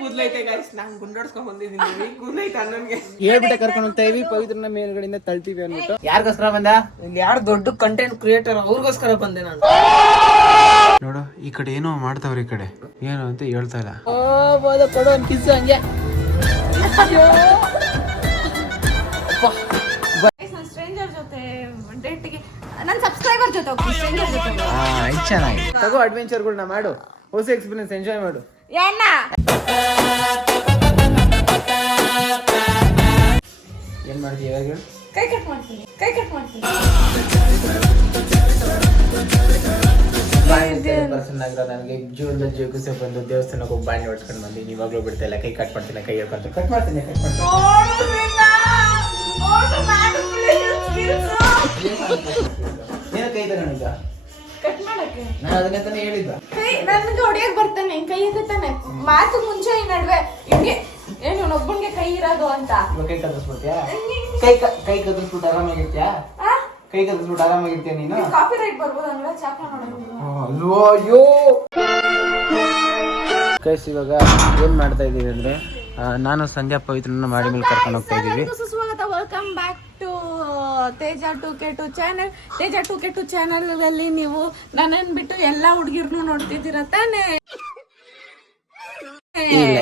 ಕೂದ್ಲೈತೆ guys, ನಾನು ಗುಂಡೋಡ್ಸ್ಕೊಂಡ್ ಬಂದಿದ್ದೀನಿ. ಕೂದ್ಲೈತೆ ಅನ್ನೋನ್ಗೆ ಹೇಳ್ಬಿಟ್ಟೆ ಕರ್ಕೊಂಡು ಹೋಗ್ತಾ ಇದೀವಿ. ಪವಿತ್ರನ ಮೇಲ್ಗಡೆಯಿಂದ ತಳ್ತೀವಿ ಅಂದ್ಬಿಟ್ಟು. ಯಾರಿಗೋಸ್ಕರ ಬಂದ? ಇಲ್ಲಿ ಯಾರು ದೊಡ್ಡ ಕಂಟೆಂಟ್ ಕ್ರಿಯೇಟರ್ ಅವ್ರಿಗೋಸ್ಕರ ಬಂದೆ ನಾನು. ನೋಡು ಈ ಕಡೆ ಏನೋ ಮಾಡ್ತಾವ್ರಿ, ಈ ಕಡೆ ಏನು ಅಂತ ಹೇಳ್ತಾ ಇಲ್ಲ. ಕೊಡು ಒಂದು ಕಿಸ್ ಹಂಗೆ. ಸ್ಟ್ರೇಂಜರ್ ಜೊತೆ ಡೇಟ್ಗೆ ನನ್ನ ಸಬ್ಸ್ಕ್ರೈಬರ್ ಜೊತೆ ಸ್ಟ್ರೇಂಜರ್ ಜೊತೆ ಚೆನ್ನಾಗಿ ತಗೋ, ಅಡ್ವೆಂಚರ್ಗಳನ್ನ ಮಾಡು, ಹೊಸ ಎಕ್ಸ್ಪೀರಿಯನ್ಸ್ ಎಂಜಾಯ್ ಮಾಡು. ಏನ ಏನ್ ಮಾಡ್ತೀವಿ ಇವಾಗ? ಕೈ ಕಟ್ ಮಾಡ್ತೀನಿ. ಪರ್ಸನ್ ಆಗಿರೋ ನನಗೆ ಜೀವನದ ಜೀವಕ್ಕೆ ಬಂದು ದೇವಸ್ಥಾನಕ್ಕೆ ಹೋಗಿ ಬಾಣಿ ಹೊಡ್ಸ್ಕೊಂಡು ಬಂದು ಇವಾಗಲೂ ಬಿಡ್ತಾ ಇಲ್ಲ. ಕೈ ಕಟ್ ಮಾಡ್ತೀನಿ, ಕೈ ಹೇಳ್ಕೊಂತ ಕಟ್ ಮಾಡ್ತೀನಿ. ನೀನು ಕೈ ತಗೊಂಡಿದ್ದ? ನಾನು ಅದನ್ನೇ ತಾನೇ ಹೇಳಿದ್ದ. ನನಗೆ ಹೊಡಿಯಕ್ ಬರ್ತಾನೆ, ಕೈ ಎತ್ತಾನೆ. ಮಾತು ಮುಂಚೆ ಈ ನಡುವೆ ಹಿಂಗೆ ಏನು ಒಬ್ಬನಿಗೆ ಕೈ ಇರೋದು ಅಂತ. ಕೈ ಕದರ್ಸ್ಬಿಡ್ತೀಯಾ? ಕೈ ಕದರ್ಸ್ಬಿಟ್ಟು ಆರಾಮಾಗಿರ್ತೀಯಾ? ಕೈ ಕದರ್ಸ್ಬಿಟ್ಟು ಆರಾಮಾಗಿರ್ತೀಯ ನೀನು? ಕಾಪಿ ರೈಟ್ ಬರ್ಬೋದು ಅಂದ್ರೆ ಚಾಪ ಮಾಡೋದು. ಅಯ್ಯೋ ಕೈಸ್, ಇವಾಗ ಏನ್ ಮಾಡ್ತಾ ಇದೀವಿ ಅಂದ್ರೆ ನಾನು ಸಂಧ್ಯಾ ಪವಿತ್ರನ ಮಾಡಿ ಮೇಲೆ ಕರ್ಕೊಂಡು ಹೋಗ್ತಾ ಇದೀವಿ. ಸುಸ್ವಾಗತ, welcome back to Teja 2K2 channel. Teja 2K2 channel ಅಲ್ಲಿ ನೀವು ನನ್ನನ್ನು ಬಿಟ್ಟು ಎಲ್ಲಾ ಹುಡುಗಿರ್ನು ನೋಡ್ತಿದ್ದೀರಾ ತಾನೇ?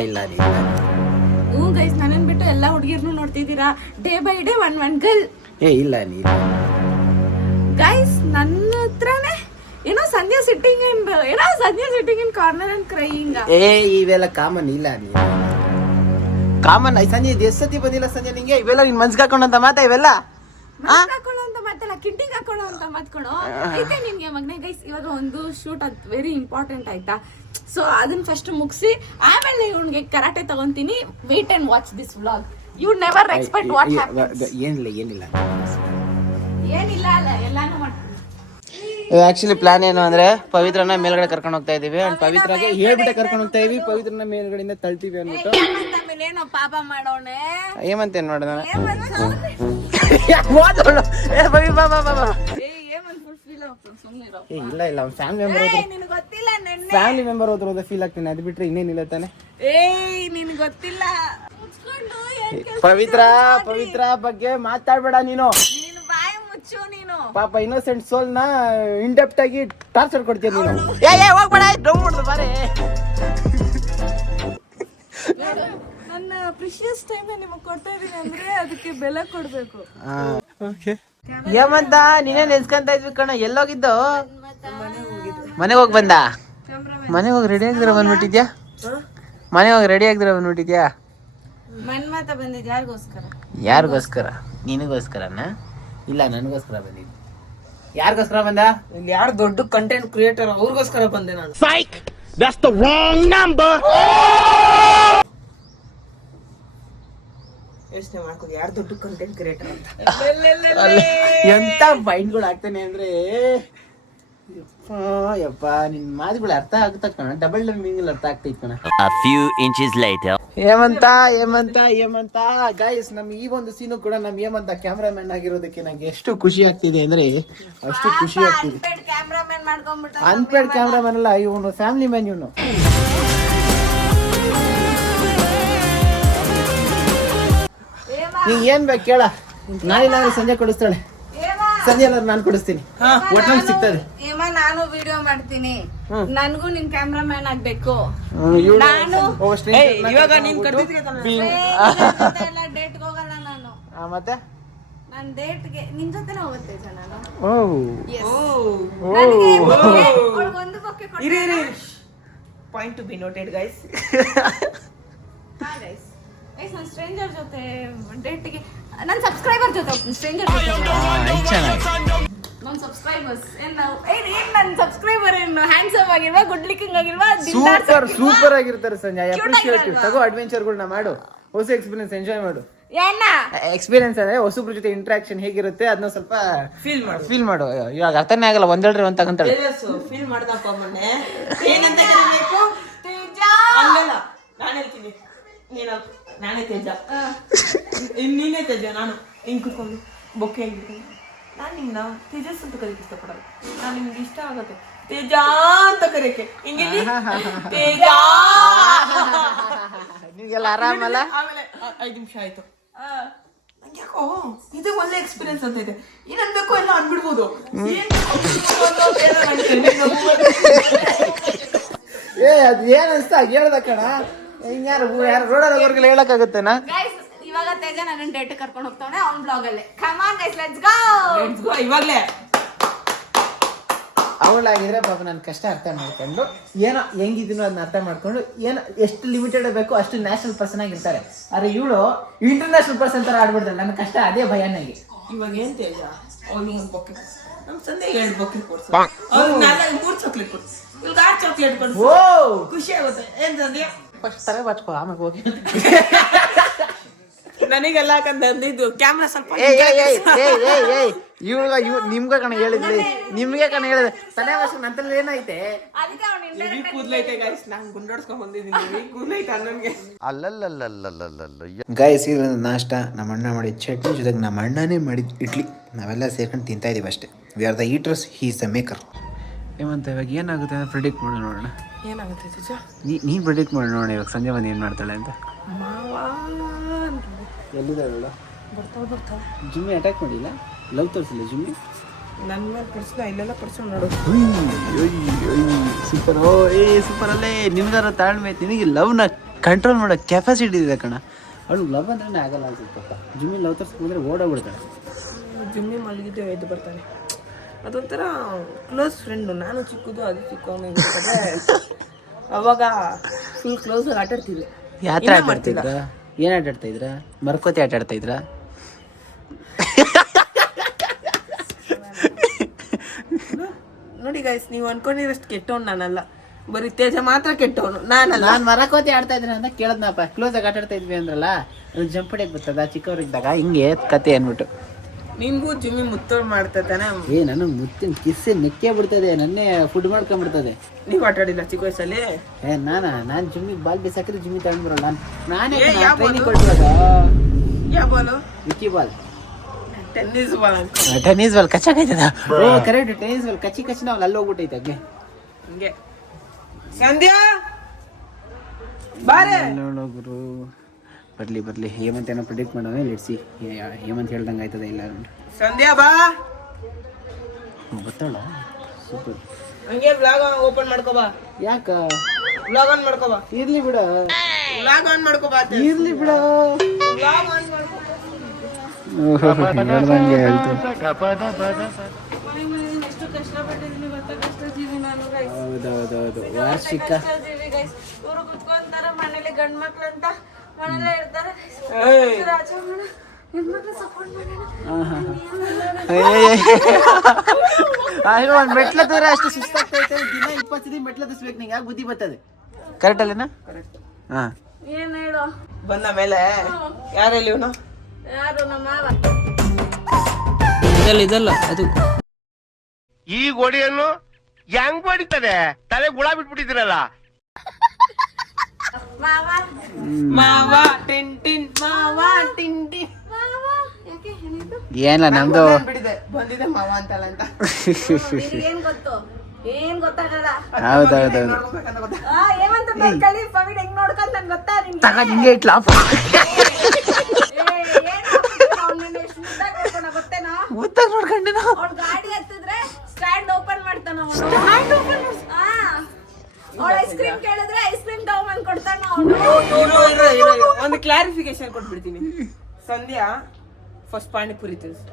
ಇಲ್ಲ ಹ್ಞೂ ಗೈಸ್, ನನ್ನನ್ನು ಬಿಟ್ಟು ಎಲ್ಲಾ ಹುಡುಗಿರ್ನು ನೋಡ್ತಿದ್ದೀರಾ. Day by day one girl. ಇಲ್ಲ ಗೈಸ್, ನನ್ನ ಹತ್ರನೇ ಏನೋ Sandhya sitting in corner and crying. ಇವೆಲ್ಲ ಕಾಮನ್. ಇಲ್ಲ ಕಾಮನ್. ಸಂಜೆ ಎಷ್ಟು ಸತಿ ಬಂದಿಲ್ಲ ಸಂಜೆ ನಿಂಗೆ ಇವೆಲ್ಲ ನಿನ್ ಮನ್ಸ್ಗೆ ಹಾಕೊಂಡಂತ ಮಾತಾ ಇವೆಲ್ಲ? ಹಾಕೊಳ್ಳೋ ಅಂತ ಮಾತಲ್ಲ, ಕಿಡ್ಡಿಂಗ್ ಹಾಕೊಳ್ಳೋ ಅಂತ ಮಾತ್ಕೊಳೋ ಐತೆ ನಿನ್ಗೆ ಮಗನೇ. ಗೈಸ್, ಇವಾಗ ಒಂದು ಶೂಟ್ ಅದು ವೆರಿ ಇಂಪಾರ್ಟೆಂಟ್ ಆಯ್ತಾ? ಸೊ ಅದನ್ನ ಫಸ್ಟ್ ಮುಗಿಸಿ ಆಮೇಲೆ ಇವ್ನಿಗೆ ಕರಾಟೆ ತಗೊಂತೀನಿ. Wait and watch this vlog. You never expect what happens. ಏನಿಲ್ಲ ಅಲ್ಲ, ಎಲ್ಲಾನು ಮಾಡ್ತೀನಿ. ಆಕ್ಚುಲಿ ಪ್ಲಾನ್ ಏನು ಅಂದ್ರೆ ಪವಿತ್ರನ ಮೇಲ್ಗಡೆ ಕರ್ಕೊಂಡು ಹೋಗ್ತಾ ಇದೀವಿ. ಅಂಡ್ ಪವಿತ್ರಗೆ ಹೇಳ್ಬಿಟ್ಟೆ ಕರ್ಕೊಂಡು ಹೋಗ್ತಾ ಇದೀವಿ. ಪವಿತ್ರನ ಮೇಲ್ಗಡೆಯಿಂದ ತಳ್ತೀವಿ ಅಂದ್ಬಿಟ್ಟು. ಏನೋ ಪಾಪ ಮಾಡೋಣೆ. ಏಮಂತ ಏನ್ ಮಾಡೋಣ? ಇಲ್ಲ ಅವ್ನ ಫ್ಯಾಮಿಲಿ ಮೆಂಬರ್ ಹೋದ್ರೆ ಫೀಲ್ ಆಗ್ತೀನಿ. ಅದು ಬಿಟ್ರೆ ಇನ್ನೇನಿಲ್ಲ ತಾನೆ. ನಿನ್ಗೆ ಗೊತ್ತಿಲ್ಲ. ಪವಿತ್ರ ಬಗ್ಗೆ ಮಾತಾಡ್ಬೇಡ ನೀನು. ನೀನು ಪಾಪ ಇನ್ನೋಸೆಂಟ್ ಸೋಲ್ ನ ಇಂಡೆಪ್ಟ್ ಆಗಿ ಟಾರ್ಚರ್ ಕೊಡ್ತೀಯ ನೀನು. ನನ್ನ ಪ್ರಿಷಿಯಸ್ ಟೈಮ್ ನಿಮಗೆ ಕೊಡ್ತಾ ಇದೀನಿ ಅಂದ್ರೆ ಅದಕ್ಕೆ ಬೆಲೆ ಕೊಡ್ಬೇಕು. ಏಮಂತ ನೀನೇ ನೆನ್ಸ್ಕೊಂತ ಇದ್ವಿ ಕಣ. ಎಲ್ಲೋಗಿದ್ದು? ಮನೆಗೆ ಹೋಗಿ ಬಂದ. ಮನೆಗೆ ಹೋಗಿ ರೆಡಿ ಆಗಿದ್ರೆ ಬಂದ್ಬಿಟ್ಟಿದ್ಯಾ? ಮನ್ಮಾತ ಬಂದಿದ್ ಯಾರಿಗೋಸ್ಕರ? ನಿನಗೋಸ್ಕರನ? ಇಲ್ಲ ನನಗೋಸ್ಕರ ಬಂದಿದ್ದು. ಯಾರಿಗೋಸ್ಕರ ಬಂದ? ಇಲ್ಲಿ ಯಾರು ದೊಡ್ಡ ಕಂಟೆಂಟ್ ಕ್ರಿಯೇಟರ್ ಅವ್ರಿಗೋಸ್ಕರ ಬಂದೆ ನಾನು. ಯೋಚನೆ ಮಾಡ್ಕೋದು ಯಾರು ದೊಡ್ಡ ಕಂಟೆಂಟ್ ಕ್ರಿಯೇಟರ್ ಅಂತ. ಎಂತ ಮೈಂಡ್ಗಳು ಆಗ್ತಾನೆ ಅಂದ್ರೆ ಯಪ್ಪ ನಿನ್ ಮಾತುಗಳು ಅರ್ಥ ಆಗ್ತಾ ಕಣ. ಡಬಲ್ ಮೀನಿಂಗ್ ಅರ್ಥ ಆಗ್ತೈತ್ ಕಣ. ಹೇಮಂತ ಗೈಸ್, ನಮ್ ಈ ಒಂದು ಸೀನು ಕೂಡ ನಮ್ ಹೇಮಂತ ಕ್ಯಾಮ್ರಾಮನ್ ಆಗಿರೋದಕ್ಕೆ ನಂಗೆ ಎಷ್ಟು ಖುಷಿ ಆಗ್ತಿದೆ ಅಂದ್ರೆ ಅಷ್ಟು ಖುಷಿ ಆಗ್ತಿದೆ. ಅನ್ಪೇಡ್ ಕ್ಯಾಮ್ರಾಮನ್ ಅಲ್ಲ ಇವನು, ಫ್ಯಾಮಿಲಿ ಮ್ಯಾನ್ ಇವನು. ನೀನ್ ಏನ್ ಬೇಕು ಕೇಳ, ನಾನಿಲ್ಲ ಸಂಜೆ ಕೊಡಿಸ್ತಾಳೆ. ಸಂಜೆ ನಾನು ಕೊಡಿಸ್ತೀನಿ. ಒಟ್ನಲ್ಲಿ ಸಿಗ್ತದೆ. ನಾನು ವಿಡಿಯೋ ಮಾಡ್ತೀನಿ. ನನ್ಗೂ ನಿನ್ ಕ್ಯಾಮ್ರಾಮನ್ ಆಗ್ಬೇಕು. ನಾನು ಇವಾಗ ನೀನ್ ಡೇಟ್ ಹೋಗಲ್ಲ ನಾನು. ಮತ್ತೆ ನನ್ ಡೇಟ್ಗೆ ನಿನ್ ಜೊತೆನೆ ಹೋಗುತ್ತೆ ನಾನು. ಒಂದು bouquet point to be noted guys. ನನ್ನ ಸ್ಟ್ರೇಂಜರ್ ಜೊತೆ ಡೇಟ್ಗೆ, ನನ್ನ ಸಬ್ಸ್ಕ್ರೈಬರ್ ಜೊತೆ ಸ್ಟ್ರೇಂಜರ್ ಜೊತೆ. ನನ್ನ ಸಬ್ಸ್ಕ್ರೈಬರ್ಸ್ ನನ್ನ ಸಬ್ಸ್ಕ್ರೈಬರ್ ಏನು ಹ್ಯಾಂಡ್ಸಮ್ ಆಗಿಲ್ವಾ, ಗುಡ್ ಲುಕಿಂಗ್ ಆಗಿಲ್ವಾ? ಸೂಪರ್ ಆಗಿರ್ತಾರೆ ಸಂಜಯ್. ಅಪ್ರಿಶಿಯೇಟಿವ್. ತಗೋ ಅಡ್ವೆಂಚರ್ಗಳನ್ನ ಮಾಡು, ಹೊಸ ಎಕ್ಸ್ಪೀರಿಯನ್ಸ್ ಎಂಜಾಯ್ ಮಾಡು. ಎಕ್ಸ್ಪೀರಿಯನ್ಸ್ ಅಂದ್ರೆ ಹೊಸಬ್ರ ಜೊತೆ ಇಂಟ್ರಾಕ್ಷನ್ ಹೇಗಿರುತ್ತೆ ಅದನ್ನ ಸ್ವಲ್ಪ ಫೀಲ್ ಮಾಡು. ಇವಾಗ ಅರ್ಥನೇ ಆಗಲ್ಲ, ಒಂದೇಳ್ರಿ ಒಂದ್ ತಗೊಂತಾಳೆ. ಫೀಲ್ ಮಾಡ್ದಪ್ಪ ಮೊನ್ನೆ. ಏನಂತ ಕರೀಬೇಕು? ಹಂಗಲ್ಲ, ನಾನು ಹೇಳ್ತೀನಿ. ನಾನೇ ತೇಜ, ನೀನೇ ತೇಜ. ನಾನು ಹಿಂಗ್ ಕುತ್ಕೊಂಡು ಬೊಕ್ಕೆ ಹೆಂಗಿರ್ತೀನಿ. ನಾನು ನಿಮ್ನ ತೇಜಸ್ ಅಂತ ಕರೀಕ್ ಇಷ್ಟಪಡಲ್ಲ. ನಾನು ನಿಮ್ಗೆ ಇಷ್ಟ ಆಗತ್ತೆ ತೇಜ ಅಂತ ಕರೆಯಕ್ಕೆ. ಹಿಂಗೆ ತೇಜ ಈಗೆಲ್ಲ ಆರಾಮಲ್ಲ. ಆಮೇಲೆ 5 ನಿಮಿಷ ಆಯ್ತು, ನಂಗೆ ಯಾಕೋ ಇದು ಒಳ್ಳೆ ಎಕ್ಸ್ಪೀರಿಯನ್ಸ್ ಅಂತ ಇದೆ, ಏನ್ ಬೇಕು ಎಲ್ಲ ಅನ್ಬಿಡ್ಬೋದು. ಏ ಅದ್ ಏನ್ ಅನ್ಸ್ತಾ ಹೇಳ್ದ ಕಣ. ಯಾರು ರೋಡಲ್ಲಿ ಹೋಗೋರ್ಗೆಲ್ಲ ಹೇಳಕ್ಕಾಗತ್ತೇನಾ? ಗೈಸ್ ಇವಾಗ ತೇಜ ನನ್ನ ಡೇಟ್ ಕರ್ಕೊಂಡು ಹೋಗ್ತಾನೆ ಅವ್ನ ಬ್ಲಾಗ್ ಅಲ್ಲಿ. Come on guys, let's go. ಇವಾಗ್ಲೇ ಅವಳಾಗಿದ್ರೆ ಪಾಪ ನನ್ನ ಕಷ್ಟ ಅರ್ಥ ಮಾಡ್ಕೊಂಡು ಏನೋ ಹೆಂಗಿದ್ದೀನೋ ಅದನ್ನ ಅರ್ಥ ಮಾಡ್ಕೊಂಡು ಏನೋ ಎಷ್ಟು ಲಿಮಿಟೆಡ್ ಬೇಕು ಅಷ್ಟು ನ್ಯಾಷನಲ್ ಪರ್ಸನ್ ಆಗಿರ್ತಾರೆ. ಆದ್ರೆ ಇವಳು ಇಂಟರ್ನ್ಯಾಷನಲ್ ಪರ್ಸನ್ ತರ ಆಡ್ಬಿಡ್ತಾಳೆ. ನನ್ನ ಕಷ್ಟ ಅದೇ ಭಯ ನನಗೆ. ಇವಾಗ ಏನ್ ತೇಜ, ಅವ್ನಿಗೆ ಒಂದು ಬೊಕ್ಕೆ, ನಮ್ ಸಂದೆ 2 ಬೊಕ್ಕೆ ಕೊಡ್ಸು, ಅವ್ನಿಗೆ 3 ಚಾಕ್ಲೇಟ್ ಕೊಡ್ಸು, ಇವಾಗ 6 ಚಾಕ್ಲೇಟ್ ಕೊಡ್ಸು. ಓ ಖುಷಿ ಆಗುತ್ತೆ. ಏನ್ ಸಂದೆ ಫಸ್ಟ್ ತರ ಬಚ್ಕೋ ಆಮೇಲೆ ಹೋಗಿ. ನನಗೆಲ್ಲ ಇದು ಕ್ಯಾಮ್ರಾ ಸ್ವಲ್ಪ ಇವಾಗ ನಿಮ್ಗೆ ಕಣ ಹೇಳಿದ್ಲಿ, ನಿಮ್ಗೆ ಕಣ ಹೇಳಿದೆ ತಲೆ ವರ್ಷ ನಂತರ ಏನೈತೆ ಅದಕ್ಕೆ ಅವ್ನು ಹೆವಿ ಕೂದ್ಲೈತೆ ಗೈಸ್, ನಾನು ಗುಂಡಾಡ್ಸ್ಕೊಂಡ್ ಬಂದಿದ್ದೀನಿ. ಹೆವಿ ಕೂದ್ಲೈತೆ ಅನ್ನನ್ಗೆ. ಗೈಸ್ ಇದು ನಾಷ್ಟ ನಮ್ಮ ಅಣ್ಣ ಮಾಡಿದ ಚಟ್ನಿ ಜೊತೆಗೆ ನಮ್ಮ ಅಣ್ಣನೇ ಮಾಡಿದ ಇಡ್ಲಿ ನಾವೆಲ್ಲ ಸೇರ್ಕೊಂಡು ತಿಂತಾ ಇದೀವಿ ಅಷ್ಟೇ. We are the eaters, he is the maker. ಏಮಂತ ಇವಾಗ ಏನಾಗುತ್ತೆ ಅಂತ ಪ್ರಿಡಿಕ್ಟ್ ಮಾಡಿ ನೋಡೋಣ. ಏನಾಗುತ್ತೆ ತೇಜ? ನೀನು ಪ್ರಿಡಿಕ್ಟ್ ಮಾಡಿ ನೋಡೋಣ ಇವಾಗ ಸಂಜೆ ಬಂದು ಏನು ಮಾಡ್ತಾಳೆ ಅಂತ. ಎಲ್ಲಿದ್ದಾಳ? ಬರ್ತಾವ ಜಿಮ್ಮಿ ಅಟ್ಯಾಕ್ ಮಾಡಿಲ್ಲ, ಲವ್ ತೋರಿಸಿಲ್ಲ ಜಿಮ್ಮಿ ನನ್ನ ಮೇಲೆ ಪಡಿಸ್ದ, ಇಲ್ಲೆಲ್ಲ ಪಡಿಸೋ ನೋಡು. ಸೂಪರ್. ಓ ಸೂಪರ್ ಅಲ್ಲೇ. ನಿಮ್ಗಾರ ತಾಳ್ಮೆ ಐತಿ, ನಿನಗೆ ಲವ್ನ ಕಂಟ್ರೋಲ್ ಮಾಡೋ ಕೆಪಾಸಿಟಿ ಇದೆ ಕಣ. ಅವಳು ಲವ್ ಅಂದ್ರೆ ಆಗಲ್ಲ ಅನ್ಸುತ್ತಪ್ಪ. ಜಿಮ್ಮಿ ಲವ್ ತೋರಿಸ್ಕೊಂಡ್ರೆ ಓಡೋಗ್ಬಿಡ್ತಾಳೆ. ಜಿಮ್ಮಿ ಮಲಗಿದ್ದೆ ಎದ್ದು ಬರ್ತಾನೆ. ಅದೊಂಥರ ಕ್ಲೋಸ್ ಫ್ರೆಂಡು. ನಾನು ಚಿಕ್ಕದು, ಅದು ಚಿಕ್ಕವನು. ಅವಾಗ ಫುಲ್ ಕ್ಲೋಸ್ ಆಗಿ ಆಟಾಡ್ತಿದ್ವಿ. ಯಾತ್ರ ಆಟಾಡ್ತಿದ್ರ? ಏನ್ ಆಟಾಡ್ತಾ ಇದ್ರ? ಮರ್ಕೋತಿ ಆಟಾಡ್ತಾ ಇದ್ರ? ನೋಡಿ ಗೈಸ್, ನೀವು ಅನ್ಕೊಂಡಿರಷ್ಟು ಕೆಟ್ಟವನು ನಾನಲ್ಲ, ಬರೀ ತೇಜ ಮಾತ್ರ ಕೆಟ್ಟವನು, ನಾನಲ್ಲ. ನಾನು ಮರಕೋತಿ ಆಡ್ತಾ ಇದ್ದೀನಿ ಅಂತ ಕೇಳದ್ನಪ್ಪ. ಕ್ಲೋಸ್ ಆಗಿ ಆಟಾಡ್ತಾ ಇದ್ವಿ ಅಂದ್ರಲ್ಲ, ಅದು ಜಂಪಡಿಗೆ ಬರ್ತದ ಚಿಕ್ಕವ್ರಿದ್ದಾಗ ಹಿಂಗೆ ಕತೆ ಅನ್ಬಿಟ್ಟು. ನಿನ್ಗೂ ಜಿಮ್ಮಿ ಮುತ್ತೋಳು ಮಾಡ್ತಾನೆ. ನನಗೆ ಮುತ್ತಿನ ಕಿಸ್ಸೆ ನೆಕ್ಕೇ ಬಿಡ್ತದೆ, ನನ್ನೇ ಫುಡ್ ಮಾಡ್ಕೊಂಡ್ಬಿಡ್ತದೆ. ನೀವು ಆಟಾಡಿಲ್ಲ ಚಿಕ್ಕ ವಯಸ್ಸಲ್ಲಿ? ನಾನು ಜಿಮ್ಮಿಗೆ ಬಾಲ್ ಬಿಸಾಕಿದ್ರೆ ಜಿಮ್ಮಿ ತಗೊಂಡ್ಬರಲ್ಲ. ನಾನೇ ಯಾವ ಟ್ರೈನಿಂಗ್ ಕೊಟ್ಟಿರೋದು. ಯಾವ ball? Vicky ball. Tennis ball ಅಂತ. ಟೆನ್ನಿಸ್ ಬಾಲ್ ಕಚ್ಚಾಕೈತದ. ಓ ಕರೆಕ್ಟ್, ಟೆನ್ನಿಸ್ ಬಾಲ್ ಕಚ್ಚಿ ನಾವು ಅಲ್ಲಿ ಹೋಗ್ಬಿಟ್ಟೈತೆ ಹಂಗೆ. ಹಂಗೆ ಸಂಧ್ಯಾ ಬಾರೆ ಗುರು. ಬರ್ಲಿ ಹೇಮಂತ್ ಏನೋ ಪ್ರಿಡಿಕ್ಟ್ ಮಾಡೋಣ. ಲೆಟ್ಸಿ ಹೇಮಂತ್ ಹೇಳ್ದಂಗೆ ಆಯ್ತದ ಇಲ್ಲ. ಸಂಧ್ಯಾ ಬಾ. ಗೊತ್ತಾಳ. ಸೂಪರ್. ಹಂಗೆ ವ್ಲಾಗ್ ಓಪನ್ ಮಾಡ್ಕೋ ಬಾ. ಯಾಕ? ವ್ಲಾಗ್ ಆನ್ ಮಾಡ್ಕೋ ಬಾ. ಇರ್ಲಿ ಬಿಡ. ವ್ಲಾಗ್ ಆನ್ ಮಾಡ್ಕೋ ಬಾ. ಇರ್ಲಿ ಬಿಡ. ವ್ಲಾಗ್ ಆನ್ ಮಾಡ್ಕೋ. ಹೇಳ್ದಂಗೆ ಹೇಳ್ತು. ಎಷ್ಟು ಕಷ್ಟಪಟ್ಟಿದ್ದೀನಿ ಗೊತ್ತಾ, ಕಷ್ಟ ಜೀವಿ ನಾನು ಗೈಸ್. ಹೌದೌದೌದು. ವಾರ್ಷಿಕ ಜೀವಿ ಗೈಸ್. ಇವರು ಕುತ್ಕೊಂತಾರ ಮನೇಲಿ, ಗಂಡ್ ಮಕ್ಳು ಅಂತ ಮನೆಯಲ್ಲೇ ಇರ್ತಾರೆ. ರಾಜಮ್ಮನ ಹೆಣ್ಮಕ್ಳು ಸಪೋರ್ಟ್ ಮಾಡೋಣ. ಒಂದ್ ಮೆಟ್ಲ ದೂರ ಅಷ್ಟು ಸುಸ್ತಾಗ್ತೈತೆ. ದಿನ 20 ದಿನ ಮೆಟ್ಲ ತಸ್ಬೇಕು. ನಿಂಗೆ ಯಾಕೆ ಬುದ್ಧಿ ಬರ್ತದೆ? ಕರೆಕ್ಟ್ ಅಲ್ಲೇನಾ? ಹಾ. ಏನ್ ಹೇಳು? ಬಂದ ಮೇಲೆ ಯಾರಲ್ಲಿ ಇವನು? ಯಾರು? ನಮ್ಮ ಮಾವ. ಇದಲ್ಲ ಅದು. ಈ ಗೋಡೆಯನ್ನು ಹೆಂಗ್ ಹೊಡಿತದೆ? ತಲೆ ಗುಳ ಬಿಟ್ಬಿಟ್ಟಿದ್ದೀರಲ್ಲ. ಮಾವ ಮಾವ ಟಿನ್ ಟಿನ್, ಮಾವ ಟಿನ್ ಟಿನ್. ಮಾವ ಯಾಕೆ ಏನಿದು? ಏನಿಲ್ಲ ನಮ್ದು ಬಿಡಿದೆ, ಬಂದಿದೆ ಮಾವ ಅಂತಲ್ಲ ಅಂತ. ಏನ್ ಗೊತ್ತು? ಏನ್ ಗೊತ್ತಾಗಲ್ಲ. ಹೌದೌದೌದು. ನೋಡ್ಕೋಬೇಕಂತ ಗೊತ್ತಾ? ಏಮಂತ ಕಲಿ ಪವಿಡ್ ಹೆಂಗ್ ನೋಡ್ಕೊಂಡ್ ನನ್ ಗೊತ್ತಾ ನಿನ್ಗೆ? ತಗ ಹಿಂಗೆ ಇಟ್ಲಾಪ. ಮುತ್ತಾಗ ನೋಡ್ಕೊಂಡೆ ಅವ್ಳ ಗಾಡಿ ಹತ್ತಿದ್ರೆ ಸ್ಟ್ಯಾಂಡ್ ಓಪನ್ ಮಾಡ್ತಾನ ಅವಳು. ಅವಳ ಐಸ್ ಕ್ರೀಮ್ ಕೇಳಿದ್ರೆ ಐಸ್ ಕ್ರೀಮ್ ತಗೊಂಡ್ ಕೊಡ್ತಾನ ಅವನು. ಒಂದು ಕ್ಲಾರಿಫಿಕೇಶನ್ ಕೊಟ್ಬಿಡ್ತೀನಿ. ಸಂಧ್ಯಾ ಫಸ್ಟ್ ಪಾನಿಪುರಿ ತಿನ್ಸು.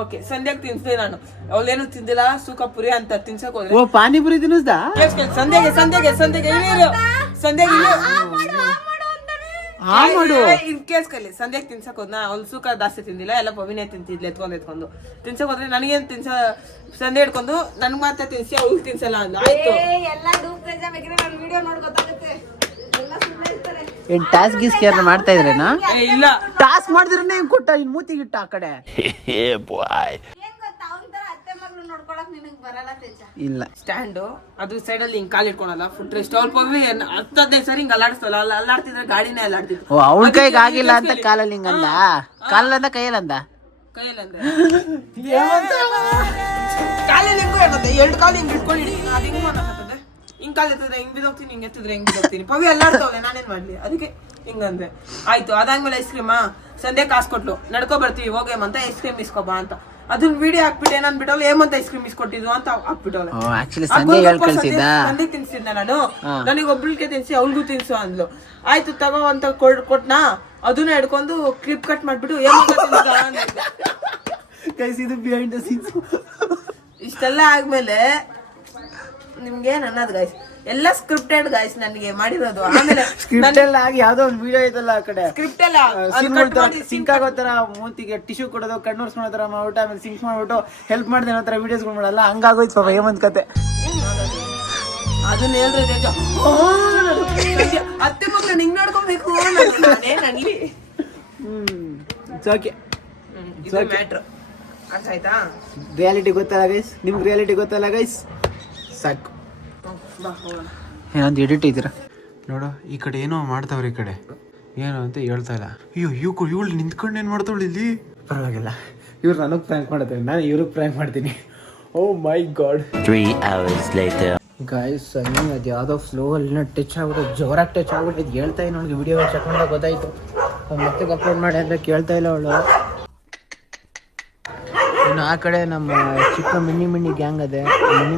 ಓಕೆ, ಸಂಧ್ಯಾಗ್ ತಿನ್ಸಿದೆ ನಾನು. ಅವಳೇನು ತಿಂದಿಲ್ಲ, ಸುಖಪುರಿ ಅಂತ ತಿನ್ಸಕ್ ಹೋದ್ರೆ. ಓ ಪಾನಿಪುರಿ ತಿನ್ನಿಸ್ದ? ಸಂಧ್ಯಾಗೆ ಇನ್ ಕೇಸ್ ಕಲಿ ಸಂಧ್ಯಾಗ ತಿನ್ಸಕ್ ಹೋದ್ನ. ಅವ್ಳು ಸುಖ ಜಾಸ್ತಿ ತಿಂದಿಲ್ಲ, ಎಲ್ಲ ಪವಿನೇ ತಿಂತಿದ್ಲು ಎತ್ಕೊಂಡು ತಿನ್ಸಕ್ ಹೋದ್ರೆ ನನಗೇನ್ ಸಂಧ್ಯಾ ಹಿಡ್ಕೊಂಡು ನನ್ಗ್ ಮಾತ್ರ ತಿನ್ಸಿ ಅವ್ಳು ತಿನ್ಸಲ್ಲ ಅಂದ. ಆಯ್ತು, ಎಲ್ಲ ಡೂಪ್ ತೇಜ ಬೇಕಿದ್ರೆ ನನ್ನ ವಿಡಿಯೋ ನೋಡಿ ಗೊತ್ತಾಗುತ್ತೆ. ಎಲ್ಲ ಸುಮ್ಮನೆ ಇರ್ತಾರೆ. ಏನ್ ಟಾಸ್ಕ್ ಗೀಸ್ ಕೇರ್ ಮಾಡ್ತಾ ಇದ್ರೇನಾ? ಇಲ್ಲ ಟಾಸ್ಕ್ ಮಾಡಿದ್ರೆ ಕೊಟ್ಟ ಇನ್ ಮೂತಿಗೆ ಇಟ್ಟ ಆ ಕಡೆ. ಏನ್ ಗೊತ್ತಾ, ಅವನ್ ತರ ಅತ್ತೆ ಮಗಳು ನೋಡ್ಕೊಳಕ್ ನಿನಗ್ ಬರಲ್ಲ ತೇಜ. ಇಲ್ಲ ಸ್ಟ್ಯಾಂಡು ಅದ್ರ ಸೈಡ್ ಅಲ್ಲಿ ಹಿಂಗ್ ಕಾಲ್ ಇಟ್ಕೊಳಲ್ಲ, ಫುಟ್ ರೆಸ್ಟ್. ಅವ್ರ ಪವಿ 10-15 ಸರಿ ಹಿಂಗ್ ಅಲ್ಲಾಡಿಸ್ತಲ್ಲ, ಅಲ್ಲಾಡ್ತಿದ್ರೆ ಗಾಡಿನೇ ಅಲ್ಲಾಡ್ತಿತ್ತು. ಓ ಅವಳ ಕೈಗೆ ಆಗಿಲ್ಲ ಅಂತ ಕಾಲಲ್ಲಿ ಹಿಂಗಂದ. ಕಾಲಲ್ಲ ಕೈಯಲ್ಲಂದ. ಕೈಯಲ್ಲಿ ಅಂದ್ರೆ ಕಾಲಲ್ಲಿ ಹಿಂಗೂ ಇರ್ತದೆ, 2 ಕಾಲು ಹಿಂಗ್ ಇಟ್ಕೊಂಡು ಅದ್ ಹಿಂಗ್ ಮಾತಾಡ್ತದೆ. ಹಿಂಗ್ ಕಾಲ್ ಎತ್ತಿದ್ರೆ ಹಿಂಗ್ ಬಿದ್ದೋಗ್ತೀನಿ, ಹಿಂಗ್ ಎತ್ತಿದ್ರೆ ಹಿಂಗ್ ಬಿದ್ದೋಗ್ತೀನಿ. ಪವಿ ಎಲ್ಲಾಡ್ತವಳೆ, ನಾನೇನ್ ಮಾಡ್ಲಿ? ಅದಕ್ಕೆ ಹಿಂಗಂದ್ರೆ ಆಯ್ತು. ಅದಾದ್ಮೇಲೆ ಐಸ್ ಕ್ರೀಮಾ ಸಂಧ್ಯಾ ಕಾಸು ಕೊಟ್ಲು, ನಡ್ಕೊ ಬರ್ತೀವಿ ಹೋಗೇಮಂತ ಐಸ್ ಕ್ರೀಮ್ ಇಸ್ಕೊಬಾ ಅಂತ. ಅದನ್ನ ವಿಡಿಯೋ ಹಾಕ್ಬಿಟ್ಟು ಏನನ್ ಬಿಟ್ಟವಳು ಏಮಂತ ಐಸ್ ಕ್ರೀಮ್ ಇಸ್ಕೊಟ್ಟಿದ್ವು ಅಂತ ಹಾಕ್ಬಿಟ್ಟವಳೆ. ಸಂಧ್ಯೆ ತಿನ್ಸಿದ್ನ ನಾನು, ನನಗೆ ಒಬ್ಳಿಗೆ ತಿನ್ಸಿ ಅವ್ಳಿಗೂ ತಿನ್ಸು ಅಂದ್ಲು. ಆಯ್ತು ತಗೋ ಅಂತ ಕೊಟ್ನಾ, ಅದನ್ನ ಹಿಡ್ಕೊಂಡು ಕ್ಲಿಪ್ ಕಟ್ ಮಾಡ್ಬಿಟ್ಟು ಇಷ್ಟೆಲ್ಲ ಆದ್ಮೇಲೆ ನಿಮ್ಗೇನ್ ಅನ್ನೋದು ಗೈಸ್, ಎಲ್ಲ ಸ್ಕ್ರಿಪ್ಟೆಡ್ ಗೈಸ್ ನನಗೆ ಮಾಡಿರೋದು. ಆಮೇಲೆ ಸ್ಕ್ರಿಪ್ಟ್ ಎಲ್ಲ ಆಗಿ ಯಾವ್ದೋ ಒಂದು ವಿಡಿಯೋ ಐತಲ್ಲ ಆ ಕಡೆ ಸ್ಕ್ರಿಪ್ಟ್ ಎಲ್ಲ ಸಿಂಕ್ ಆಗೋ ತರ ಮೂತಿಗೆ ಟಿಶ್ಯೂ ಕೊಡೋದು, ಕಣ್ಣೂರ್ಸ್ಕೊಳೋ ತರ ಮಾಡ್ಬಿಟ್ಟು ಆಮೇಲೆ ಸಿಂಕ್ ಮಾಡ್ಬಿಟ್ಟು ಹೆಲ್ಪ್ ಮಾಡ್ದೆ ಅನ್ನೋ ತರ ವಿಡಿಯೋಸ್ಗಳು ಮಾಡಲ್ಲ, ಹಂಗಾಗೋಯ್ತು ಪಾಪ ಹೇಮಂತ್ ಕತೆ. ಅದನ್ನ ಹೇಳಿದ್ರೆ ಅತ್ತೆ ಮಕ್ಕಳು ನಿಂಗ್ ನೋಡ್ಕೊಬೇಕು ನಾನೇನಲ್ಲಿ. ಓಕೆ ಮ್ಯಾಟ್ರ್ ಅರ್ಥ ಆಯ್ತಾ? ರಿಯಾಲಿಟಿ ಗೊತ್ತಲ್ಲ ಗೈಸ್, ನಿಮ್ಗೆ ರಿಯಾಲಿಟಿ ಗೊತ್ತಲ್ಲ ಗೈಸ್, ಸಾಕು. ಏನಂತ ಎಡಿಟ್ ಇದ್ದೀರಾ ನೋಡು, ಈ ಕಡೆ ಏನೋ ಮಾಡ್ತಾವ್ರೆ, ಈ ಕಡೆ ಏನು ಅಂತ ಹೇಳ್ತಾ ಇಲ್ಲ. ಅಯ್ಯೋ ಇವಳು ನಿಂತ್ಕೊಂಡು ಏನು ಮಾಡ್ತಾವಳು ಇಲ್ಲಿ? ಪರವಾಗಿಲ್ಲ, ಇವ್ರು ನನಗೆ ಪ್ರ್ಯಾಂಕ್ ಮಾಡ್ತಾರೆ, ನಾನು ಇವ್ರಿಗೆ ಪ್ರ್ಯಾಂಕ್ ಮಾಡ್ತೀನಿ. ಓ ಮೈ ಗಾಡ್. 3 hours later. ಗಾಯ್ಸ್ ಅದು ಯಾವುದೋ ಫ್ಲೋ ಅಲ್ಲಿ ಟಚ್ ಆಗ್ಬಿಟ್ಟು ಜೋರಾಗಿ ಟಚ್ ಆಗ್ಬಿಟ್ಟು ಹೇಳ್ತಾ ಇಲ್ಲ. ನನಗೆ ವಿಡಿಯೋ ಚೆಕ್ ಮಾಡಿದಾಗ ಗೊತ್ತಾಯ್ತು. ಮತ್ತೆ ಅಪ್ಲೋಡ್ ಮಾಡಿ ಅಂದರೆ ಕೇಳ್ತಾ ಇಲ್ಲ ಅವಳು. ಇನ್ನು ಆ ಕಡೆ ನಮ್ಮ ಚಿಕ್ಕ ಮಿನಿ ಗ್ಯಾಂಗ್ ಅದೇ.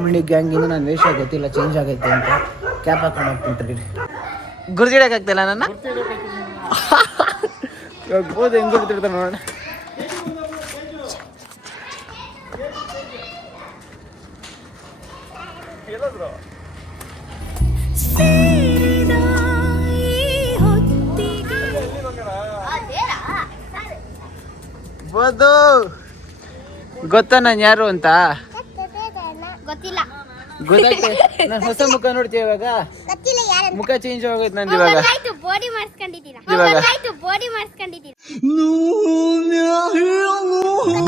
ಮಿನಿ ಗ್ಯಾಂಗಿಂದ ನಾನು ವೇಷ ಗೊತ್ತಿಲ್ಲ, ಚೇಂಜ್ ಆಗೈತೆ ಅಂತ ಕ್ಯಾಪ್ ಹಾಕೊಂಡು ಹೋಗ್ಬಿಟ್ರಿ. ಗುರ್ಜಿಡಕ್ಕಾಗ್ತಿಲ್ಲ ನನ್ನ ಹೋದ ಹೆಂಗ್ ಗುರ್ತಿರ್ತಾರೆ ನೋಡೋಣ. ಬೋದು ಗೊತ್ತಾ ನಾನು ಯಾರು ಅಂತ? ಗೊತ್ತಿಲ್ಲ. ಗೊತ್ತಾಯ್ತು. ನಾನು ಹೊಸ ಮುಖ ನೋಡ್ತೀವಿ ಇವಾಗ, ಮುಖ ಚೇಂಜ್ ಆಗೋಯ್ತು ನಂದು ಇವಾಗ. ಬಾಡಿ ಮಾಡಿಸ್ಕೊಂಡಿದ್ದೀರಾ? ಬಾಡಿ ಮಾಡಿಸ್ಕೊಂಡಿದ್ದೀರಾ?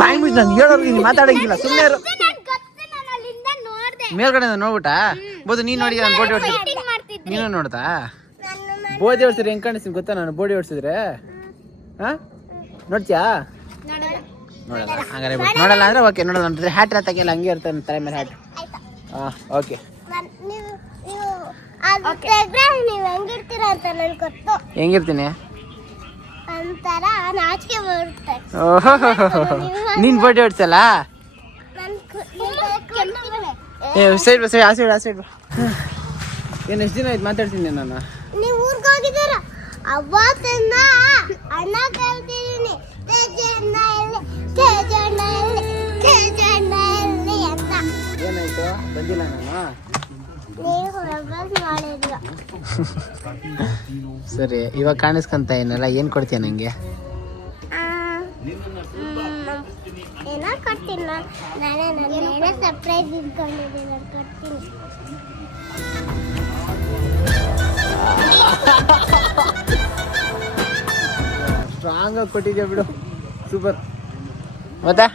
ಬಾಯ್ ಮುಚ್ಚಿ ನಾನು ಹೇಳೋರ್ಗೆ ಮಾತಾಡಂಗಿಲ್ಲ, ಸುಮ್ಮನೆ ಇರು. ಮೇಲ್ಗಡೆ ನೋಡ್ಬಿಟ್ಟಾ ಬೋದು? ನೀನ್ ನೋಡಿ ನಾನು ಬೋಡಿ ಓಡಿಸಿದ್ರೆ ನೀನು ನೋಡ್ತಾ? ಬೋಡಿ ಓಡಿಸಿದ್ರೆ ಹೆಂಗ್ ಕಾಣಿಸ್ತೀನಿ ಗೊತ್ತಾ ನಾನು? ಬೋಡಿ ಓಡಿಸಿದ್ರೆ ಹಾ ನೋಡ್ತೀಯಾ? ನೋಡಲ್ಲ. ಹಂಗಾರೆ ನೋಡಲ್ಲ ಅಂದ್ರೆ ಓಕೆ. ನೋಡಲ್ಲ ಅಂದ್ರೆ ಹ್ಯಾಟ್ ಎಲ್ಲ ತೆಗಿಯಲ್ಲ, ಹಂಗೆ ಇರ್ತಾನೆ ತಲೆ ಮೇಲೆ ಹ್ಯಾಟ್. ಹಾ ಓಕೆ. ಹೆಂಗಿರ್ತೀನಿ? ನೀನ್ ಬೋಡಿ ಓಡಿಸಲ್ಲ? ಸೈಡ್ ಬಾ, ಸೈಡ್, ಆ ಸೈಡ್, ಆ ಸೈಡ್ ಬಾ. ಏನು ಎಷ್ಟು ದಿನ ಆಯ್ತು ಮಾತಾಡ್ತೀನಿ ನಾನು? ನೀವು ಊರಿಗೆ ಹೋಗಿದ್ದೀರ? ಅವತ್ತಿಂದ ಅಣ್ಣ ಕೇಳ್ತಿದ್ದೀನಿ, ತೇಜಣ್ಣ ಎಲ್ಲಿ ಅಂತ. ಏನಾಯ್ತು? ಬಂದಿಲ್ಲ ನಾನು. ನೀವು ಮಾಡಿಲ್ಲ. ಸರಿ, ಇವಾಗ ಕಾಣಿಸ್ಕೊಂತ ಏನಲ್ಲ, ಏನ್ ಕೊಡ್ತೀಯ ನಂಗೆ? ಏನೋ ಕೊಡ್ತೀನಿ. ನಾನೇ ನನ್ನ ಸರ್ಪ್ರೈಸ್ ಇಟ್ಕೊಂಡಿದ್ದೀನಿ, ಕೊಡ್ತೀನಿ. ಸ್ಟ್ರಾಂಗ್ ಆಗಿ ಕೊಟ್ಟಿದ್ಯಾ ಬಿಡು, ಸೂಪರ್. ಮತ್ತೆ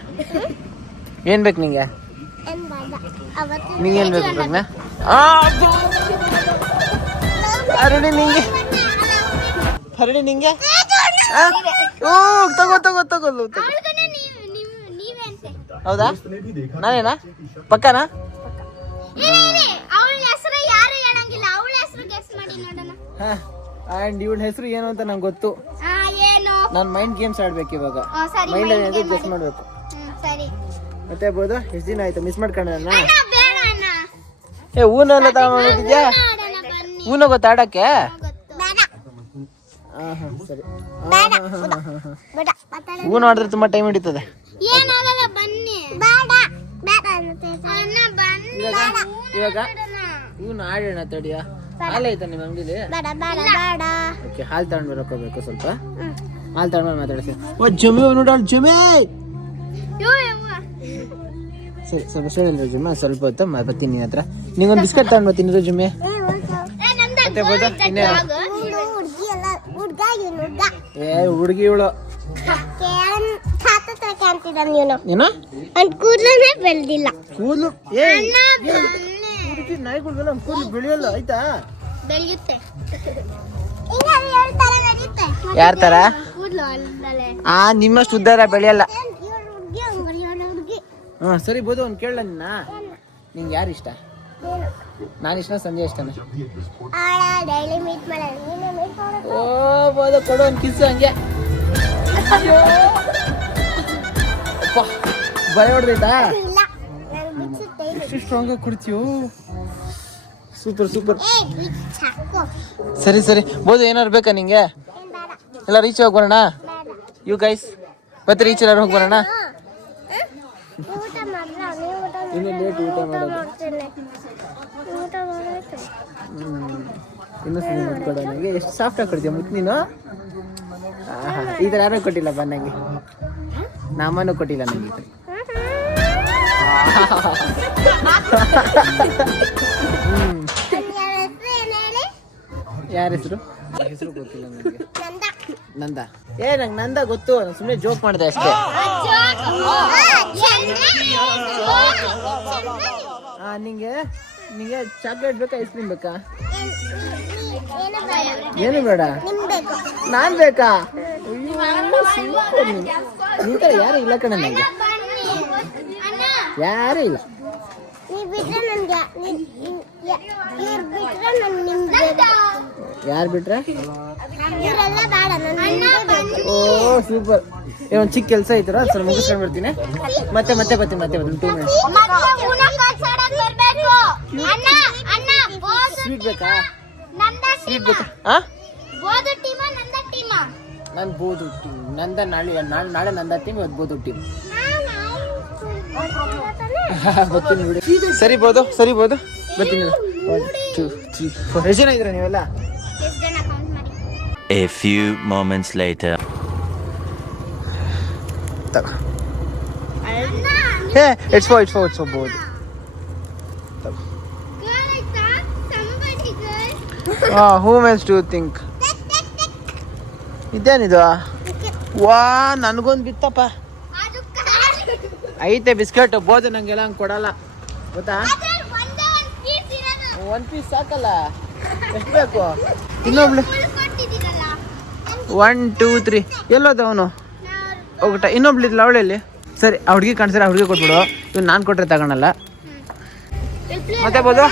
ಏನ್ ಬೇಕು ನಿಂಗೆ? ನಿಂಗೇನ್ ಬೇಕು ಪ್ರಜ್ಞಾ? ಅರುಣಿ ನಿಂಗೆ? ಹರಡಿ ನಿಂಗೆ? ಓ ತಗೋ ತಗೋ ತಗೋ. ಹೌದಾ? ನಾನೇನಾ? ಪಕ್ಕನಾ? ಅಂಡ್ ಇವಳ ಹೆಸರು ಏನು ಅಂತ ನಂಗೆ ಗೊತ್ತು. ನಾನು ಮೈಂಡ್ ಗೇಮ್ಸ್ ಆಡ್ಬೇಕು ಇವಾಗ. ಮೈಂಡ್ ಏನಾದ್ರು ಗೆಸ್ ಮಾಡ್ಬೇಕು. ಮತ್ತೆ ಬೋದು ಎಷ್ಟು ದಿನ ಆಯ್ತು ಮಿಸ್ ಮಾಡ್ಕೊಂಡ? ಏ ಊನೆಲ್ಲ ತಗೊಂಡಿದ್ಯಾ? ಊನ ಗೊತ್ತಾ ಆಡಕ್ಕೆ? ಸರಿ. ಊನ ಆಡಿದ್ರೆ ತುಂಬಾ ಟೈಮ್ ಹಿಡಿತದೆ. ಇವಾಗ ಊನ ಆಡೋಣ ತಡಿಯ. ಹಾಲು ಐತಾ ನಿಮ್ಮ ಅಂಗಡಿಲಿ? ಓಕೆ, ಹಾಲು ತಗೊಂಡು ಬರಕೋಬೇಕು ಸ್ವಲ್ಪ. ಹಾಲು ತಗೊಂಡು ಮಾತಾಡಿಸಿ. ಓ ಜಮೆ ನೋಡ ಜಮೆ. ಸರಿ ಸ್ವಲ್ಪ ಹೇಳಿದ್ರು ಜುಮ್ಮ, ಸ್ವಲ್ಪ ಹೊತ್ತು ಬರ್ತೀನಿ ನಿನ್ನ ಹತ್ರ. ನಿಂಗೊಂದು ಬಿಸ್ಕೆಟ್ ತಗೊಂಡು ಬರ್ತೀನಿ ಜುಮ್ಮೆ. ಮತ್ತೆ ಬೋದ ಇನ್ನೇನು? ಏ ಹುಡುಗಿ ಇವಳು ಏನೋ ಕೂದಲೇ ಬೆಳೆದಿಲ್ಲ. ಕೂದಲು ನಾಯಿಗಳ್ಗೆಲ್ಲ ಕೂದಲು ಬೆಳೆಯಲ್ಲ ಆಯ್ತಾ? ಬೆಳೆಯುತ್ತೆ. ಯಾರ ತರ? ನಿಮ್ಮಷ್ಟು ಉದ್ದಾರ ಬೆಳೆಯಲ್ಲ. ಹಾ ಸರಿ ಬೋದು, ಒಂದು ಕೇಳಲ್ಲ ನಿನ್ನ, ನಿಂಗೆ ಯಾರು ಇಷ್ಟ? ನಾನು ಇಷ್ಟ ಸಂಜೆ ಇಷ್ಟನೇ. ಡೈಲಿ ಮೀಟ್ ಮಾಡೋದು ನೀನು ಮೀಟ್ ಮಾಡೋದು ಓ ಬೋದು ಕೊಡು ಒಂದು ಕಿಸ್ಸು ಹಂಗೆ. ಅಯ್ಯೋ ಅಪ್ಪ ಭಯ ಹೊಡೆದೈತಾ? ಇಲ್ಲ ನಾನು ಬಿಚ್ಚುತ್ತೆ ಎಷ್ಟು ಸ್ಟ್ರಾಂಗ್ ಆಗಿ ಕುಡ್ತೀಯೋ. Super super. ಸಾಕು ಸರಿ ಸರಿ ಬೋದು ಏನಾರು ಬೇಕಾ ನಿಂಗೆ? ಏನ್ ಬೇಡ ಎಲ್ಲ ರೀಚ್ ಹೋಗಿ ಬರೋಣ. ಯು ಗೈಸ್ ಮತ್ತೆ ರೀಚ್ ಎಲ್ಲಾರು ಹೋಗಿ ಬರೋಣ. ನೀವು ಊಟ ಮಾಡ್ಲ ನೀವು ಊಟ ಇನ್ನು ಲೇಟ್ ಊಟ ಮಾಡೋದು. ಮಾಡ್ತೇನೆ ಊಟ ಮಾಡಬೇಕು ಇನ್ನೂ ಸರಿ ಮುಟ್ಕೊಡೋ ನನಗೆ. ಎಷ್ಟು ಸಾಫ್ಟ್ ಆಗಿ ಕೊಡ್ತೀಯ ಮುತ್ತು ನೀನು. ಈ ಥರ ಯಾರೂ ಕೊಟ್ಟಿಲ್ಲಪ್ಪ ನನಗೆ. ನಮ್ಮನ್ನು ಕೊಟ್ಟಿಲ್ಲ ನನಗೆ ಈ ಥರ. ಯಾರ ಹೆಸರು? ಹೆಸರು ಗೊತ್ತಿಲ್ಲ ನನಗೆ. ನಂದ. ನಂಗೆ ನಂದ ಗೊತ್ತು. ನಾನು ಸುಮ್ಮನೆ ಜೋಕ್ ಮಾಡಿದೆ ಅಷ್ಟೇ. ನಿಂಗೆ ನಿಂಗೆ ಚಾಕ್ಲೇಟ್ ಬೇಕಾ ಐಸ್ ಕ್ರೀಮ್ ಬೇಕಾ? ಏನು ಬೇಡ. ನಾನ್ ಬೇಕಾ? ನೀ ಥರ ಯಾರು ಇಲ್ಲ ಕಣ ನನಗೆ. ಯಾರೂ ಇಲ್ಲ. ಯಾರು ಬಿಟ್ರೆ? ಓ ಸೂಪರ್. ಒಂದು ಚಿಕ್ಕ ಕೆಲಸ ಐತರ ಸರ್ ಮುಗಿಸ್ಕೊಂಡು ಬರ್ತೀನಿ. ಮತ್ತೆ ಮತ್ತೆ ಬರ್ತೀನಿ. ಮತ್ತೆ 2 ಮಿನಿಟ್ಸ್. ಸ್ವೀಟ್ ಬೇಕಾ? ಸ್ವೀಟ್ ಬೇಕಾ? ನಾನು ಬೋದು ಟೀಮ್. ನಂದ ನಾಳೆ ನಂದ ಟೀಮ್, ಇವತ್ತು ಬೋದು ಟೀಮ್. ಬರ್ತೀನಿ ಬಿಡಿ. ಸರಿ ಬೋದು ಬರ್ತೀನಿ. 1 2 3 4 ಎಷ್ಟು ಜನ ಇದ್ದೀರಾ ನೀವೆಲ್ಲ? A few moments later. ತಗೋ. ಹೇ ಇಟ್ಸ್ ಫಾರ್ ಬೋದು. ಹೂ ಮೆನ್ಸ್ ಡೂ ಥಿಂಕ್. ಇದೇನಿದು? ವಾ ನನಗೊಂದು ಬಿತ್ತಪ್ಪ. ಐತೆ ಬಿಸ್ಕೆಟ್. ಬೋದು ನಂಗೆಲ್ಲ ಹಂಗೆ ಕೊಡಲ್ಲ ಗೊತ್ತಾ? 1 ಪೀಸ್ ಸಾಕಲ್ಲ. ಎಷ್ಟು ಬೇಕು? ಇನ್ನೊಬ್ಳು 1 2 3 ಎಲ್ಲೋದ ಅವನು ಹೋಗ್ಬಿಟ್ಟ. ಇನ್ನೊಬ್ಳು ಇದ್ಲ ಅವಳಲ್ಲಿ. ಸರಿ ಆ ಹುಡುಗಿ ಕಾಣಿಸ್ರೆ ಆ ಹುಡುಗಿ ಕೊಟ್ಬಿಡು. ಇವ್ನು ನಾನು ಕೊಟ್ಟರೆ ತಗೊಳಲ್ಲ. ಮತ್ತೆ ಬೋದು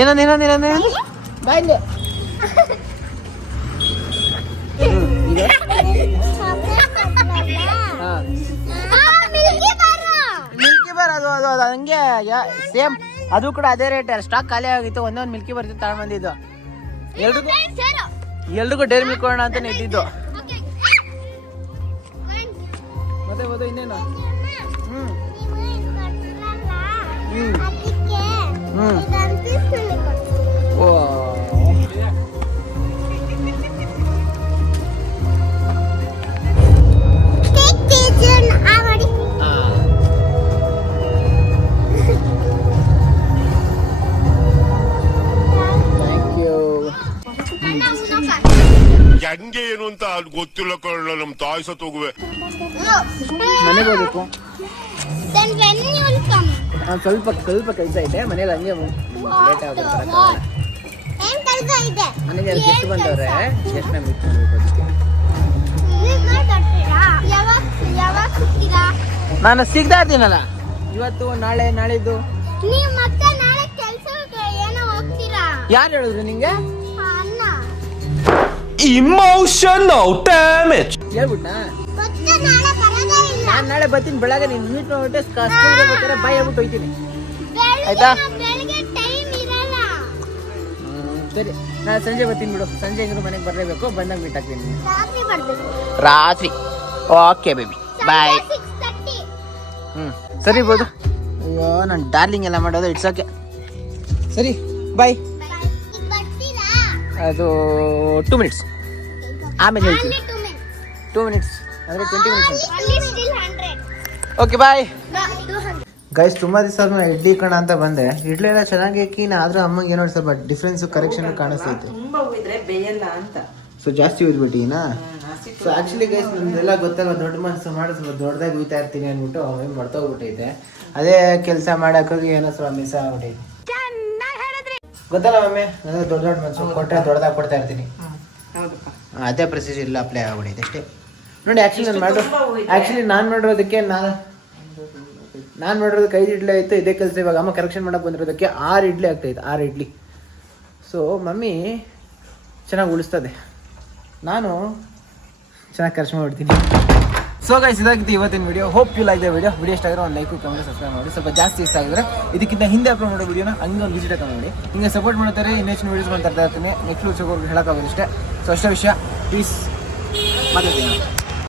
ಏನಂದ ಬಾಯ್ಲೆ. ಮಿಲ್ಕಿ ಬಾರ್ ಅದು ಅದು ಅದು ಹಂಗೆ ಸೇಮ್. ಅದು ಕೂಡ ಅದೇ ರೇಟ್. ಸ್ಟಾಕ್ ಖಾಲಿ ಆಗಿತ್ತು. ಒಂದೊಂದು ಮಿಲ್ಕಿ ಬಾರ್ ತಗೊಂಡ್ ಬಂದಿದ್ದು. ಎಲ್ರಿಗೂ ಡೈರಿ ಮಿಲ್ಕ್ ಕೊಡೋಣ ಅಂತಾನೆ ಇದ್ದಿದ್ದು. ಮತ್ತೆ ಬೋದು ಇನ್ನೇನು? ಓ ಹೆಂಗೆ ಏನು ಅಂತ ಅದು ಗೊತ್ತಿಲ್ಲ ಕಳ್ಳ. ನಮ್ ತಾಯಿ ಸತ್ತು ಹೋಗುವೆ. ಮನೆಗೆ ಹೋಗ್ಬೇಕು. ಸ್ವಲ್ಪ ಕೆಲಸ ಇದೆ ಮನೇಲಿ. ಹಂಗೆ ಲೇಟ್ ಆಗುತ್ತೆ. ಮನೆಗೆ ಗೆಸ್ಟ್ ಬಂದವ್ರೆ. ಗೆಸ್ಟ್ನ ಮೀಟ್ ಮಾಡ್ಬೇಕು. ಅದಕ್ಕೆ ನಾನು ಸಿಗ್ತಾ ಇದ್ದೀನಲ್ಲ ಇವತ್ತು ನಾಳೆ ನಾಳಿದ್ದು. ಯಾರು ಹೇಳಿದ್ರು ನಿಂಗೆ? Emotional damage. ಹೇಳ್ಬಿಟ್ನಾ? ನಾನು ನಾಳೆ ಬರ್ತೀನಿ ಬೆಳಗ್ಗೆ. ನೀನು ಮೀಟ್ ಮಾಡ್ಬಿಟ್ಟು ಸ್ಕೂಲ್ಗೆ ಬೇಕಾದ್ರೆ ಬಾಯ್ ಹೇಳ್ಬಿಟ್ಟು ಹೋಗ್ತೀನಿ. ಆಯ್ತಾ? ಸರಿ ನಾನು ಸಂಜೆ ಬರ್ತೀನಿ ಬಿಡು. ಸಂಜೆ ಹೆಂಗ್ರು ಮನೆಗೆ ಬರಲೇಬೇಕು. ಬಂದಾಗ ಮೀಟ್ ಆಗ್ತೀನಿ. ರಾತ್ರಿ. ಓಕೆ ಬೇಬಿ ಬಾಯ್. ಸರಿ ಬೋದು. ಅಯ್ಯೋ ನಾನು ಡಾರ್ಲಿಂಗ್ ಎಲ್ಲ ಮಾಡೋದು ಇಟ್ಸ್ ಓಕೆ. ಸರಿ ಬಾಯ್. ಅದು 2 ಮಿನಿಟ್ಸ್ ಆಮೇಲೆ ಹೇಳ್ತೀನಿ. 2 ಮಿನಿಟ್ಸ್ ಅಂದರೆ 20 ಮಿನಿಟ್ಸ್ ಅಂತ. Okay bye guys. ತುಂಬ ದಿವಸ ಆದ್ಮೇಲೆ ಇಡ್ಲಿ ಕಣ ಅಂತ ಬಂದೆ. ಇಡ್ಲಿ ಎಲ್ಲ ಚೆನ್ನಾಗಿ ಹಾಕಿನ. ಆದ್ರೂ ಅಮ್ಮಂಗೆ ಏನೋ ಸ್ವಲ್ಪ ಡಿಫ್ರೆನ್ಸ್ ಕರೆಕ್ಷನ್ ಕಾಣಿಸ್ತೈತೆ. ತುಂಬಾ ಉಯ್ದ್ರೆ ಬೇಯಲ್ಲ ಅಂತ. ಸೊ ಜಾಸ್ತಿ ಉಯ್ದ್ಬಿಟ್ಟಿನ. ಸೊ ಆಕ್ಚುಲಿ ಗೈಸ್ ನಮ್ದೆಲ್ಲ ಗೊತ್ತಲ್ಲ, ದೊಡ್ಡ ಮನಸ್ಸು ಮಾಡಿ ಸ್ವಲ್ಪ ದೊಡ್ಡದಾಗಿ ಉಯ್ತಾ ಇರ್ತೀನಿ ಅಂದ್ಬಿಟ್ಟು ಅವೇನು ಮರ್ತೋಗ್ಬಿಟ್ಟೈತೆ. ಅದೇ ಕೆಲಸ ಮಾಡೋಕ್ಕೋಗಿ ಏನೋ ಸ್ವಲ್ಪ ಮಿಸ್ ಆಗ್ಬಿಟ್ಟೈತೆ. ಗೊತ್ತಲ್ಲ ಮಮ್ಮಿ, ನಾನು ದೊಡ್ಡ ಮನಸ್ಸು ಕೊಟ್ಟರೆ ದೊಡ್ಡದಾಗಿ ಕೊಡ್ತಾ ಇರ್ತೀನಿ. ಅದೇ ಪ್ರೊಸೀಜರ್ ಇಲ್ಲ ಅಪ್ಲೈ ಆಗ್ಬಿಟ್ಟೈತೆ ಅಷ್ಟೇ. ನೋಡಿ ಆ್ಯಕ್ಚುಲಿ ನಾನು ಮಾಡಿರೋದಕ್ಕೆ ನಾನು ಮಾಡಿರೋದಕ್ಕೆ 5 ಇಡ್ಲಿ ಆಯಿತು. ಇದೇ ಕೆಲಸ ಇವಾಗ ಅಮ್ಮ ಕರೆಕ್ಷನ್ ಮಾಡೋಕೆ ಬಂದಿರೋದಕ್ಕೆ 6 ಇಡ್ಲಿ ಆಗ್ತಾಯಿತ್ತು, 6 ಇಡ್ಲಿ. ಸೊ ಮಮ್ಮಿ ಚೆನ್ನಾಗಿ ಉಳಿಸ್ತದೆ, ನಾನು ಚೆನ್ನಾಗಿ ಖರ್ಚು ಮಾಡ್ಬಿಡ್ತೀನಿ. ಸೊ ಗೈಸ್, ಇದಾಗಿತ್ತು ಇವತ್ತಿನ video. Hope you like the video. Video ಇಷ್ಟ ಆಗಿರೋ ಒಂದು ಲೈಕ್, ಕಮೆಂಟ್, ಸಬ್ಸ್ಕ್ರೈಬ್ ಮಾಡಿ. ಸ್ವಲ್ಪ ಜಾಸ್ತಿ ಇಷ್ಟ ಆಗಿದ್ರೆ ಇದಕ್ಕಿಂತ ಹಿಂದೆ ಅಪ್ಲೋಡ್ ಮಾಡೋ ವಿಡಿಯೋನ ಹಂಗೆ ಒಂದು ವಿಸಿಟ್ ಮಾಡಿ. ಹಿಂಗೆ ಸಪೋರ್ಟ್ ಮಾಡ್ತಾರೆ, ಇನ್ನೆಚ್ಚಿನ ವೀಡಿಯೋಸ್ ಮಾಡ್ತಾ ಇರ್ತೀನಿ. ನೆಕ್ಸ್ಟ್ ವಿಷಯಕ್ಕೆ ಹೇಳೋಕ್ಕಾಗೋದು ಇಷ್ಟೇ. ಸೊ ಅಷ್ಟೇ ವಿಷಯ. ಪ್ಲೀಸ್ ಮಾತಾಡ್ತೀನಿ.